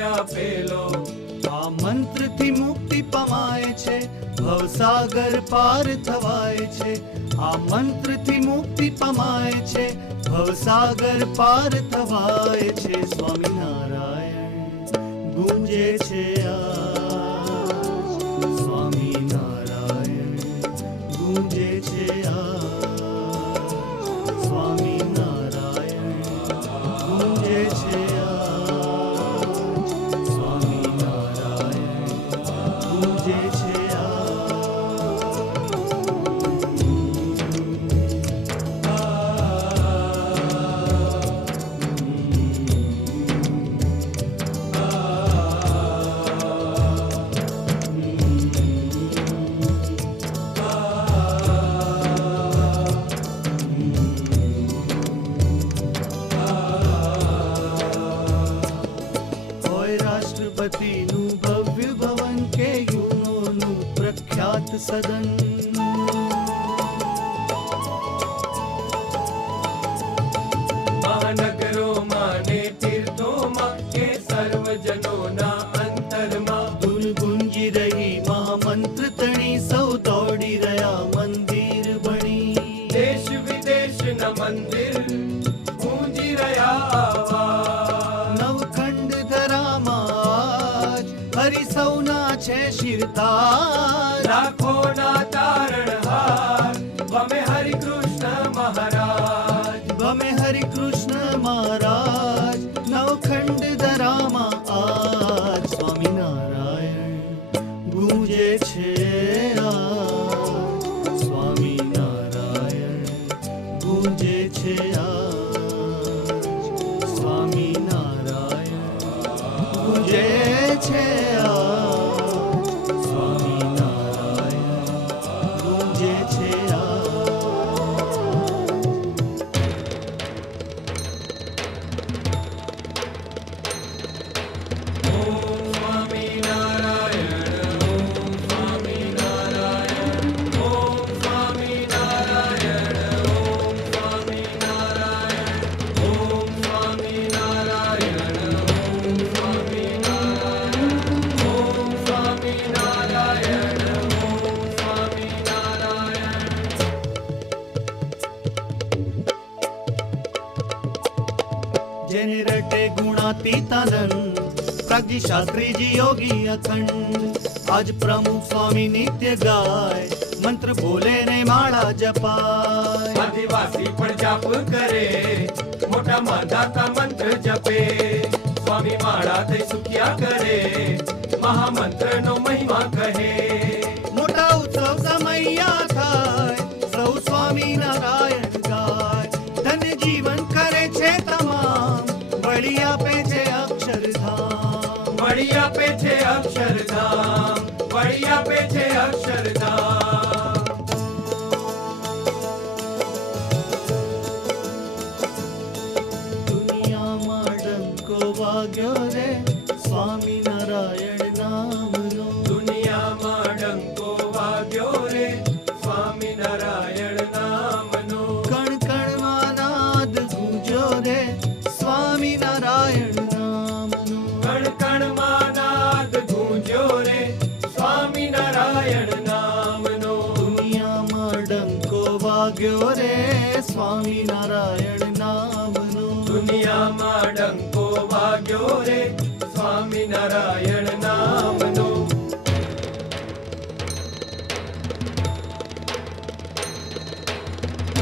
વ્યાપેલો. આ મંત્રથી મુક્તિ પમાય છે, ભવસાગર પાર થવાય છે. આ મંત્રથી મુક્તિ પમાય છે, ભવસાગર પાર થવાય છે. સ્વામિનારાયણ ગુંજે છે આજ, સ્વામિનારાયણ ગુંજે છે આજ, સ્વામિનારાયણ ગુંજે છે આજ, સ્વામિનારાયણ ગુંજે છે રાષ્ટ્રપતિનું ભવ્ય ભવન કે યુનોનું પ્રખ્યાત સદન. મહાનગરોમાં ને તીર્થોમાં કે સર્વજનોના અંતરમાં ધૂન ગુંજી રહી મહામંત્ર તણી, સૌ દોડી રહ્યા મંદિર બની. દેશ વિદેશના મંદિર ગુંજી રહ્યા આવાજ. નવખંડ ધરામાં હરિ સૌના છે શિરતાજ. લાખોના તારણહાર વમે હરિ કૃષ્ણ મહારાજ. ભમે હરિ કૃષ્ણ મહારાજ નવખંડ ધરામાં આજ. સ્વામિનારાયણ ગુંજે છે આજ, સ્વામિનારાયણ ગુંજે છે આજ, સ્વામિનારાયણ ગુંજે છે આજ, સ્વામિનારાયણ ગુંજે છે આજ. ઓમ સ્વામિનારાયણ, ઓમ સ્વામિનારાયણ, ઓમ સ્વામિનારાયણ, ઓમ સ્વામિનારાયણ, ઓમ સ્વામિનારાયણ, ઓમ સ્વામિનારાયણ, ઓમ સ્વામિનારાયણ, ઓમ સ્વામિનારાયણ. જેને રટે ગુણાતીતાનંદ, પ્રજ્ઞ શાસ્ત્રીજી યોગી અખંડ. આજ પ્રમુખ સ્વામી નિત્ય ગાય, મંત્ર બોલે ને માળા જપાય. આદિવાસી પણ જાપ કરે, મોટા માંધાતા મંત્ર જપે. સ્વામી માળા થઈ સુખ્યા કરે, મહામંત્રનો મહિમા કહે. મોટા ઉત્સવ સમૈયા થાય, સૌ સ્વામિનારાયણ ગાય. ધન્ય જીવન કરે છે તમામ, વળી આપે છે અક્ષરધામ. વળી આપે છે અક્ષરધામ, વળી આપે છે અક્ષરધામ. દુનિયામાં ડંકો વાગ્યો રે સ્વામિનારાયણ નામનો. દુનિયામાં ડંકો વાગ્યો રે સ્વામિનારાયણ નામનો. કણ કણમાં નાદ ગુંજ્યો રે સ્વામિનારાયણ નામનો. કણ કણમાં નાદ ગુંજ્યો રે સ્વામિનારાયણ નામનો. દુનિયામાં ડંકો વાગ્યો રે સ્વામિનારાયણ નામનો. દુનિયામાં ડંકો વાગ્યો રે સ્વામિનારાયણ નામનો.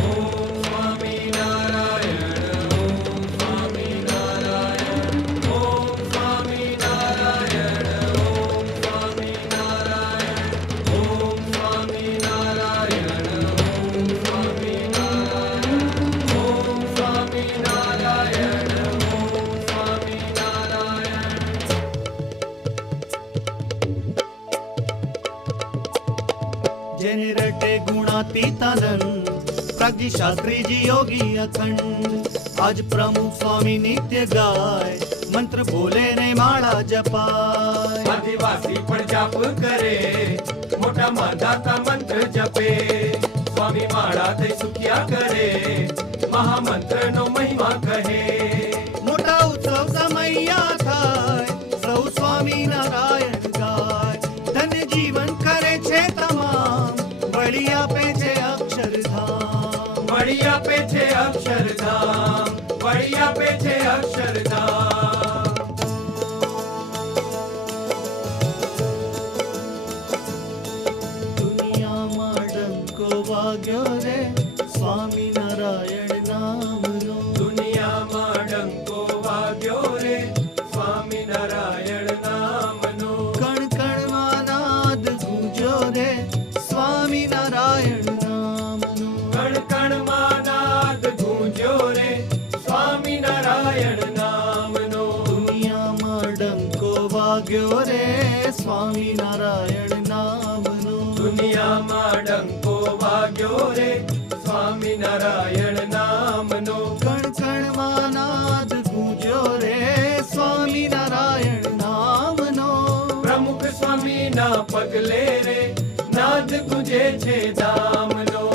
ઓમ સ્વામિનારાયણ, ઓમ સ્વામિનારાયણ, ઓમ સ્વામિનારાયણ, ઓમ સ્વામિનારાયણ, ઓમ સ્વામિનારાયણ, ઓમ સ્વામિનારાયણ, ઓમ સ્વામિનારાયણ, ઓમ સ્વામિનારાયણ. જેને રટે ગુણાતીતાનંદ, પ્રજ્ઞ શાસ્ત્રીજી યોગી અખંડ. આજ પ્રમુખ સ્વામી નિત્ય ગાય, મંત્ર બોલે ને માળા જપાય. આદિવાસી પણ જાપ કરે, મોટા માંધાતા મંત્ર જપે. સ્વામી માળા થઈ સુખ્યા કરે, મહામંત્રનો મહિમા કહે. મોટા ઉત્સવ સમૈયા થાય, સૌ સ્વામિનારાયણ ગાય. ધન જીવન કરે છે તમામ, વળી આપે છે અક્ષરધામ. વળી આપે છે અક્ષરધામ, વળી આપે છે અક્ષરધામ. દુનિયામાં ડંકો વાગ્યો રે સ્વામિનારાયણ નામનો. દુનિયામાં ડંકો વાગ્યો રે સ્વામિનારાયણ નામનો. કણ કણમાં નાદ ગુંજ્યો રે સ્વામિનારાયણ નામનો. કણ કણમાં નાદ ગૂંજ્યો રે સ્વામિનારાયણ નામનો. દુનિયામાં ડંકો વાગ્યો રે સ્વામિનારાયણ નામનો. દુનિયામાં ડંકો વાગ્યો રે સ્વામિનારાયણ નામનો. કણ કણમાં નાદ ગુંજ્યો રે સ્વામિનારાયણ નામનો. પ્રમુખ સ્વામીના પગલે રે નાદ ગુંજે છે ધામનો.